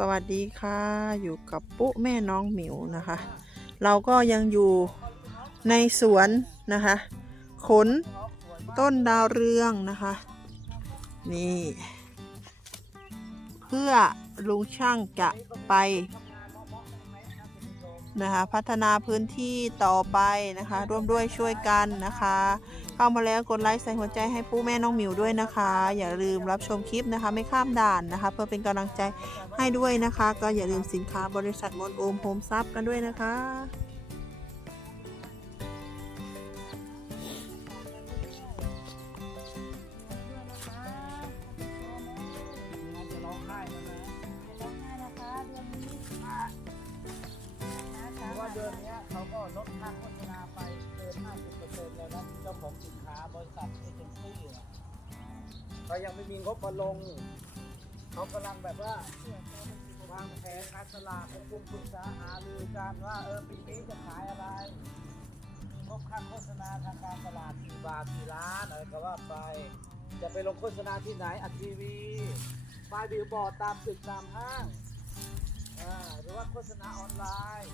สวัสดีค่ะ อยู่กับปุ๊แม่น้องหมิวนะคะ เราก็ยังอยู่ในสวนนะคะ ขนต้นดาวเรืองนะคะ นี่ เพื่อลุงช่างจะไป นะคะพัฒนาพื้นที่ต่อไปนะคะ ร่วมด้วยช่วยกันนะคะ เข้ามาแล้วกดไลค์ใส่หัวใจให้ผู้แม่น้องหมิวด้วยนะคะ อย่าลืมรับชมคลิปนะคะ ไม่ข้ามด่านนะคะ เพื่อเป็นกำลังใจให้ด้วยนะคะ ก็อย่าลืมสินค้าบริษัทมนโอมโฮมซับกันด้วยนะคะ ของสินค้าบริษัทเอเจนซี่เขายังไม่มีงบมาลง เขากำลังแบบว่าวางแผนการตลาดประชุมปรึกษาหารือกันว่าเออปีนี้จะขายอะไรงบค่าโฆษณาทางการตลาดกี่บาทกี่ล้านอะไรก็ว่าไป จะไปลงโฆษณาที่ไหนอัดทีวีป้ายบิลบอร์ดตามตึกตามห้างหรือว่าโฆษณาออนไลน์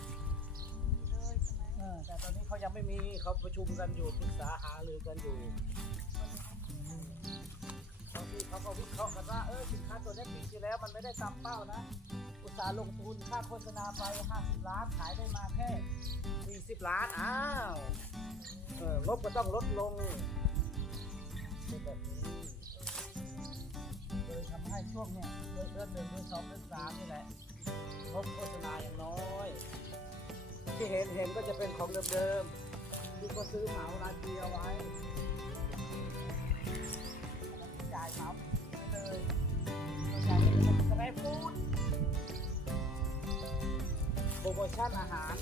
แต่ตอนนี้เขายังไม่มีเขาประชุมกันอยู่ปรึกษาหารือกันอยู่บางทีเขาก็วิเคราะห์กันว่าเออสินค้าตัวนี้ปีที่แล้วมันไม่ได้ตามเป้านะ อุตสาห์ลงทุนค่าโฆษณาไป 50 ล้านขายได้มาแค่ 40 ล้าน อ้าวเออลบก็ต้องลดลงเป็นแบบนี้เลยทำให้ช่วงเนี้ยเดือนเดือนหนึ่งเดือนสองเดือนสามนี่แหละงบโฆษณาอย่างน้อย ที่เห็นเห็นก็จะเป็นของเดิมๆที่ก็ซื้อเหมาร้านเดียวไว้จ่ายเหมาไปเลยจ่ายไปเลยกระไรฟูดโปรโมชั่นอาหาร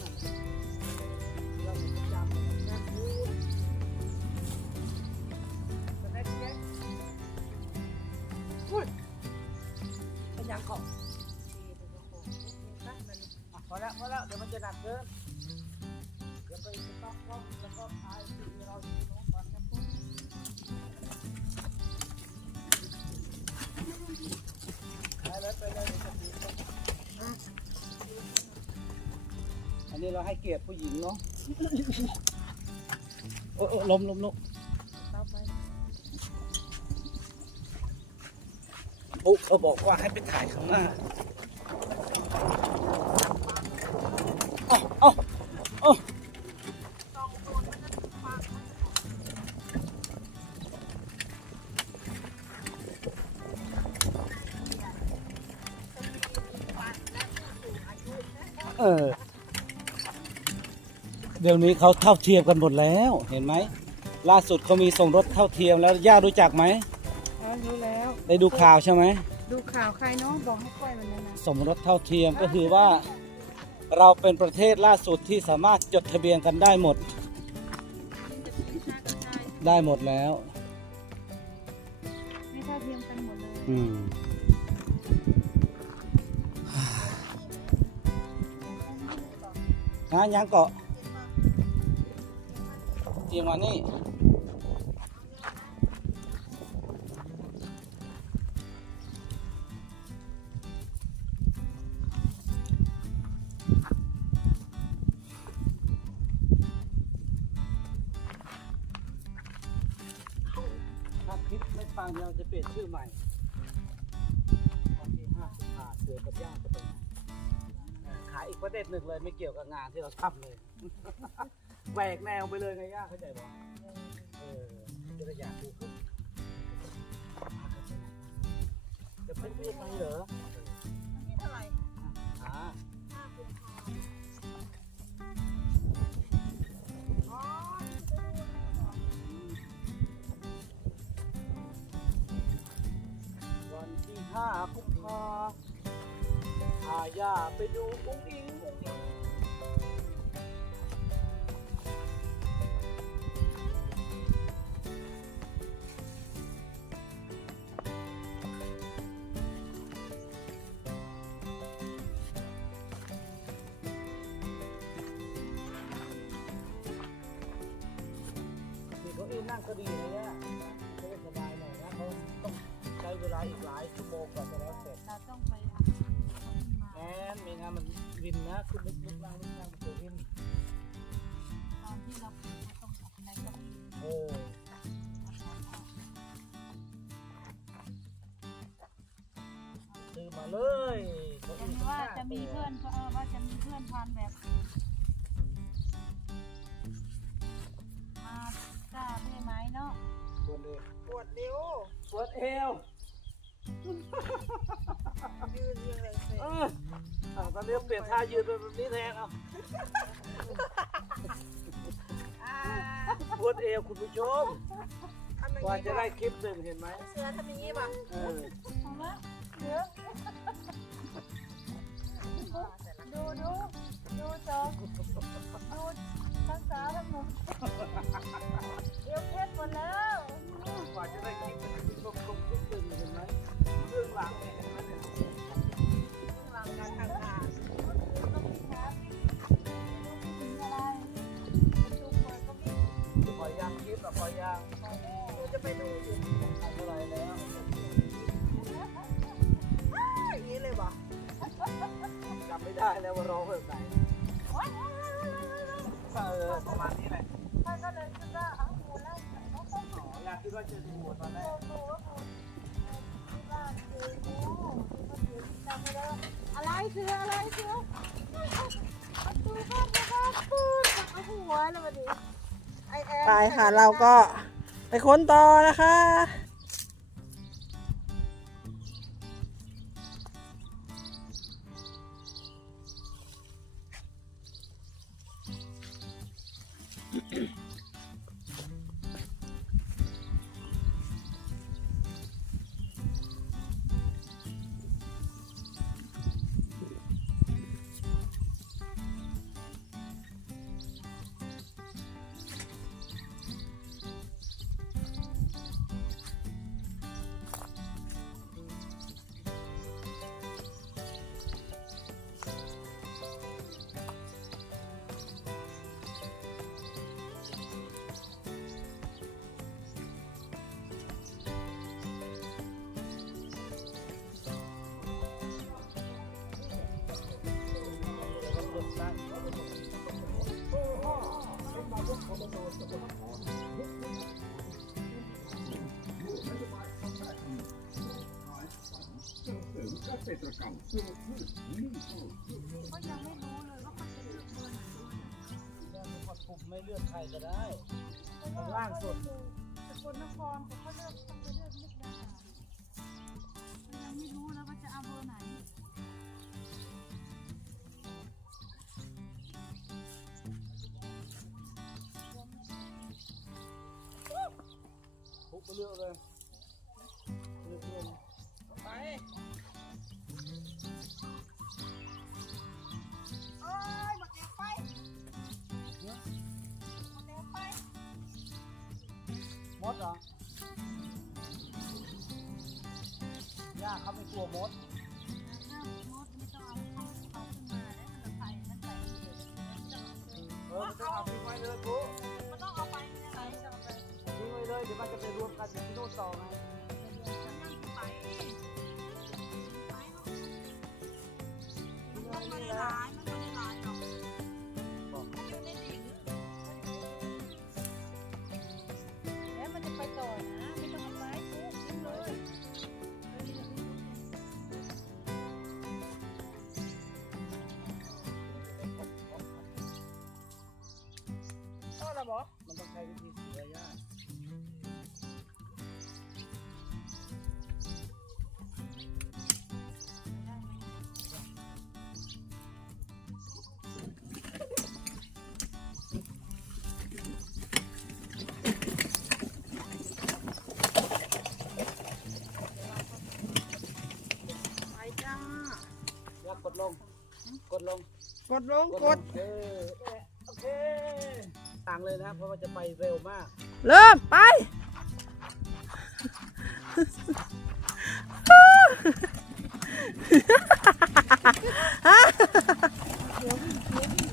นนี้เราให้เกียรติผู้หญิงเนาะโอ้โอ้ล้มล้มล้มปุ๊เขาบอกว่าให้ไปถ่ายข้างหน้าเอา เดี๋ยวนี้เขาเท่าเทียมกันหมดแล้วเห็นไหม ล่าสุดเขามีส่งรถเท่าเทียมแล้วย่ารู้จักไหมอ๋อรู้แล้วได้ดูข่าวใช่ไหมดูข่าวใครเนาะบอกให้ค่อยมันนั้นนะสมรสเท่าเทียมก็คือว่า เราเป็นประเทศล่าสุดที่สามารถจดทะเบียนกันได้หมด ได้หมดแล้ว ไม่เท่าเทียมกันหมดเลยอืมฮะยังเกาะ เตรียมานี่ถ้าคลิปไม่ฟังเราจะเปลี่ยนชื่อใหม่วันที่ห้าสิบห้าเสือกับย่างจะเป็นเอ่อขายอีกประเด็นหนึ่งเลยไม่เกี่ยวกับงานที่เราทำเลย แหวกแนวไปเลยไงย่าเข้าใจป่ะเออจะอยากดูขึ้นจะเป็นพี่ไปเหรอที่เท่าไหร่อ่าวันที่ห้ากุมภาพาย่าไปดูอุ้งอิง วินนะคุณลึกลึกล่างลึกล่าง ยนท่ายืนเป็นแบบนี้แทนเอาปวดเอวคุณผู้ชมทำอย่างกว่านี้จะได้คลิปหนึ่งเห็นไหมเสือทำอย่างนี้ป่ะเออเอาละเดี๋ยวดูดูดูจอดูทั้งสาวทั้งหนุ่มเดี๋ยวเพชรหมดแล้ว กว่าจะได้คลิป แล้วร้องแบบไหนเออประมาณนี้แหละท่านก็เลยคิดว่าเอาหมูแล้วเขาก็อ๋ออยากคิดว่าจะดูตอนแรกดูว่าหมูที่บ้านคือหมูที่เขาถือจำไม่ได้อะไรเสืออะไรเสือประตูบ้านบ้านปืนเอาหัวเลยวันนี้ไปค่ะเราก็ไปค้นต่อนะคะ ก็ยังไม่รู้เลยว่าเขาจะเลือกเบอร์ไหนเรื่องกดปุ่มไม่เลือกใครก็ได้ข้างล่างสุดสกลนครเขาเลือกเขาจะเลือกมุกดาหารยังไม่รู้แล้วว่าจะเอาเบอร์ไหน ไปเลือกเลยเลือกเงินไปเอ้ยหมดแรงไปหมดแรงไปมดเหรอย่าเขาไม่กลัวมดมดม่ต้องเอาเข้าเอาขึ้นมาแล้วมันไปมันใส่เดี๋ยวมันจะเอาไปเออไม่ต้องเอาทิ้งไว้เลยปุ๊ เลยเดี๋ยวมันจะไปรวมกันอยู่ที่โน่นต่อไงมันนั่งไปมันไม่ กดลงกดเออโอเคต่างเลยนะเพราะว่าจะไปเร็วมาก เริ่มไป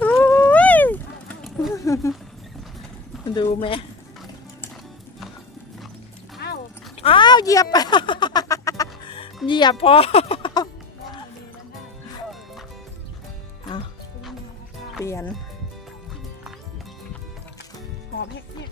อุ๊ยดูไหมอ้าวอ้าว เหยียบ เหยียบพอ รียนหอมเห็ด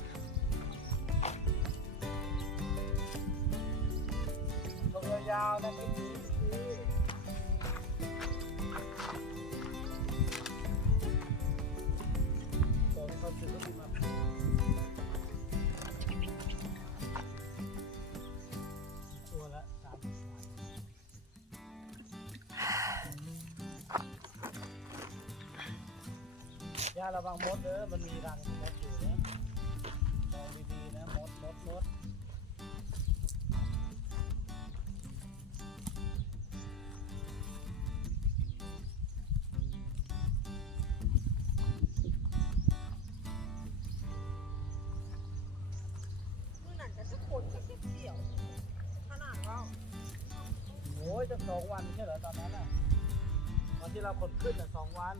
มันมีรังมดอยู่นะมองดีๆนะมดมดมดมื่อนั้นจะทุกคนจะเที่ยวขนาดว่าโอ้ยจะสองวันใช่เหรอตอนนั้นอะวันที่เราขนขึ้นอะสองวัน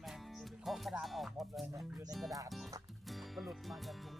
แมนแมนเดี๋ยวไปเคาะกระดาษออกหมดเลยเนี่ยอยู่ในกระดาษมันหลุดมาจากถุง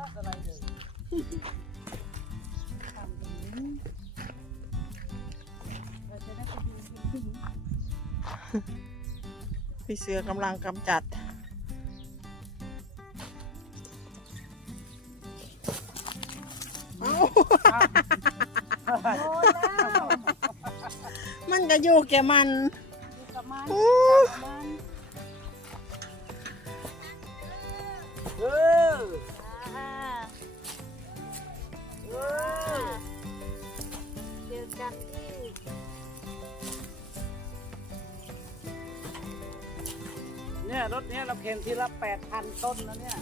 การอยู่หน้าอะไรเลยทำอย่างนี้เราจะได้ไปดูจริงพี่เสือกำลังกำจัด เอ้าๆโดนแล้วมันก็อยู่แกมันดูกับมัน อู้กับมันเอ เนี่ยรถเนี้ยเราเข็นทีละแปดพันต้นนะเนี่ย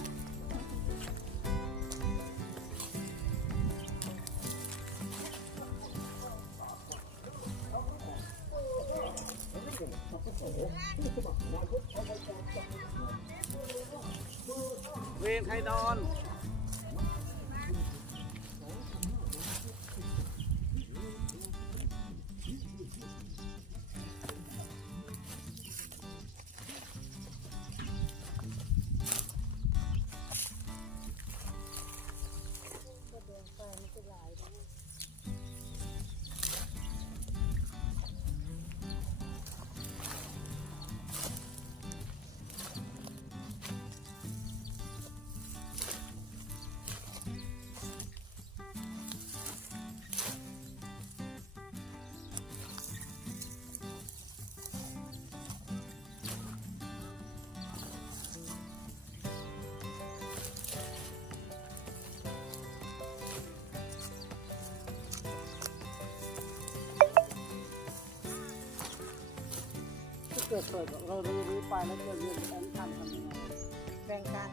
เกิดเปิดเราเรียนไปแล้วเกิดเรียนแอนทำทำยังไงแบ่งกัน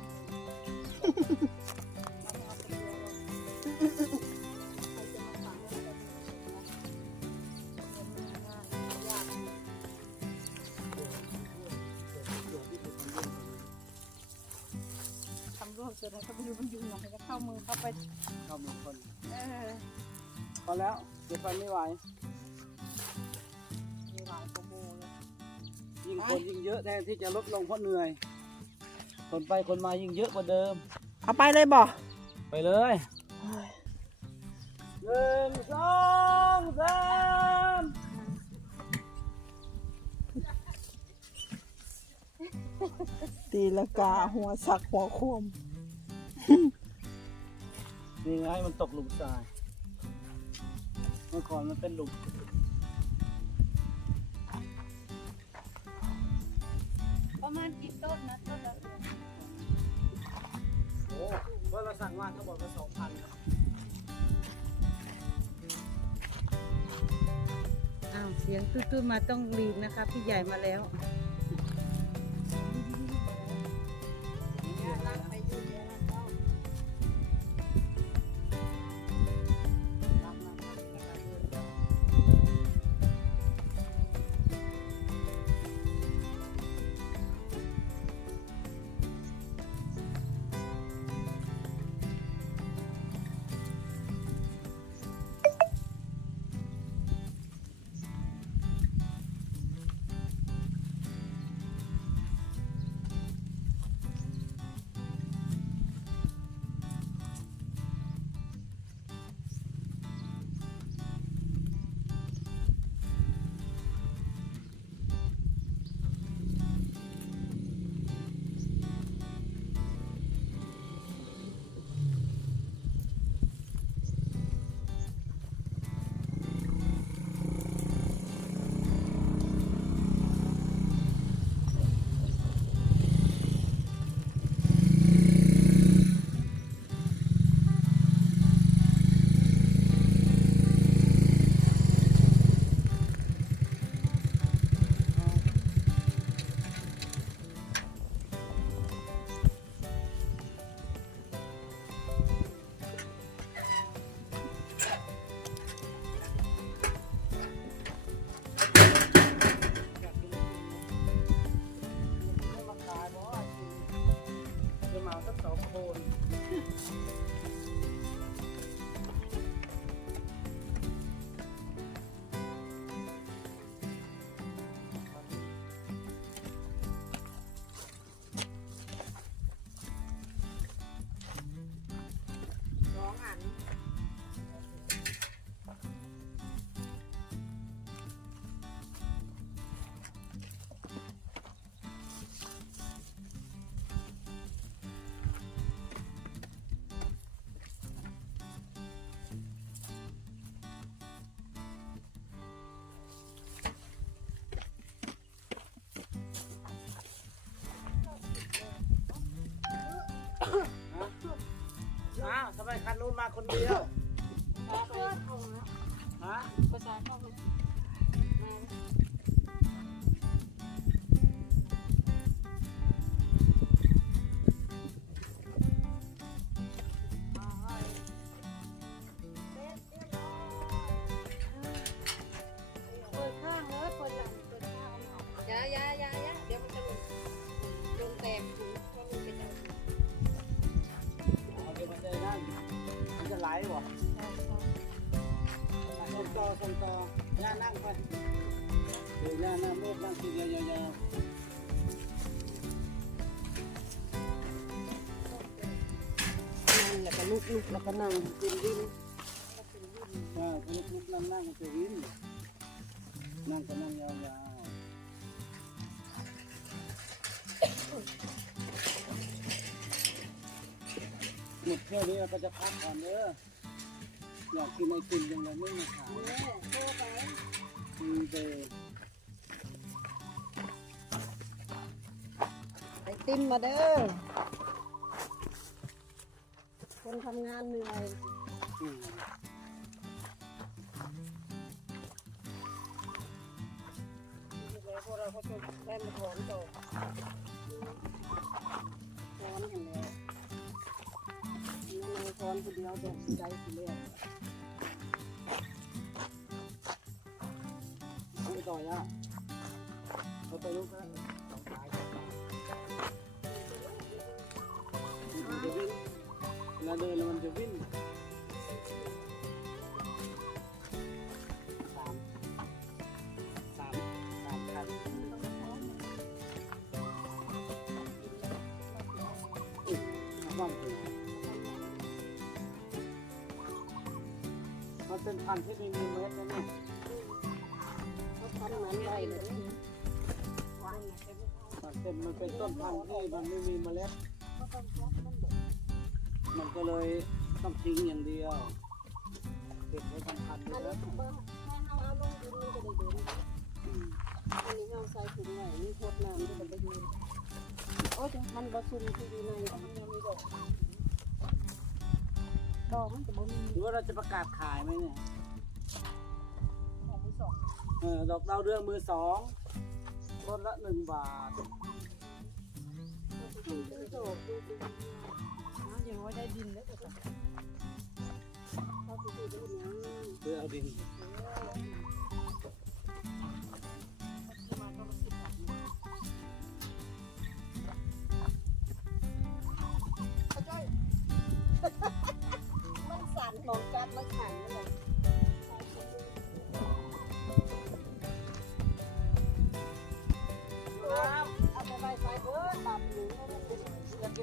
ทำร่วงเสร็จแล้วก็ไปดูมันยุงหน่อยจะเข้ามือเข้าไปเข้ามือคน เออพอแล้วเดี๋ยวไปไม่ไหว อะแทนที่จะลดลงเพราะเหนื่อยคนไปคนมายิ่งเยอะกว่าเดิม เอาไปเลยบ่ไปเลยหนึ่งสองสามตีละกาหัวสักหัวโคมนี่ไงมันตกหลุมทราย เมื่อก่อนมันเป็นหลุม สั่งมาถ้าบอกว่าสองพันครับอ้าวเสียงตุ้ๆมาต้องรีบนะคะ พี่ใหญ่มาแล้ว อ้าวทำไมคันนู้นมาคนเดียวภาษาเข้าแล้วฮะภาเข้าไป แหละก็ลุกลุกแล้วก็นั่งกินดินใช่ลุกลุกนั่งนั่งมันจะวินนั่งก็นั่งยาวๆหมดแค่นี้เราก็จะพักก่อนเด้ออยากกินไอติมยังไงไม่มาขายอืมเดไอติมมาเด้อ คนทำงานเหนื่อยอืมพวกเราเราก็จะได้มาถอนต่อถอนกันแล้วงั้นเราถอนคนเดียวเดียวใจสิเรีย เป็นพันธุ์ที่ไม่มีเม็ดนะเนี่ยเขาทำนั้นได้เลยมันเป็นมันเป็นต้นพันธุ์ที่มันไม่มีเมล็ด มันก็เลยต้องทิ้งอย่างเดียวเก็บไว้ทำพันธุ์เอาเอาลงดินะอันนี้เราใส่ถุงไว้นี่โคตรน้ำมันได้ยืนโอ้ยมันบะซุ่มที่ดีในมันยังมีดอก ดอกมันจะบ่มีหรือว่าเราจะประกาศขายไหมเนี่ย ของมือสองเออดอกดาวเรืองมือสองต้นละหนึ่งบาทมันจะโดดดูดูอย่างน้อยได้ดินแล้วแต่เขาไปดูดูยัง เพื่อเอาดินมา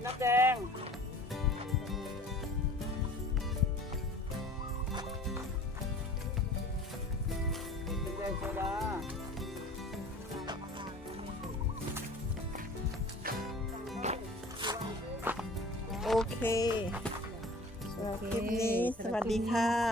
นน้ำแดงเป็นแดงโซดาโอเคสำหรับคลิปนี้สวัสดีค่ะเคย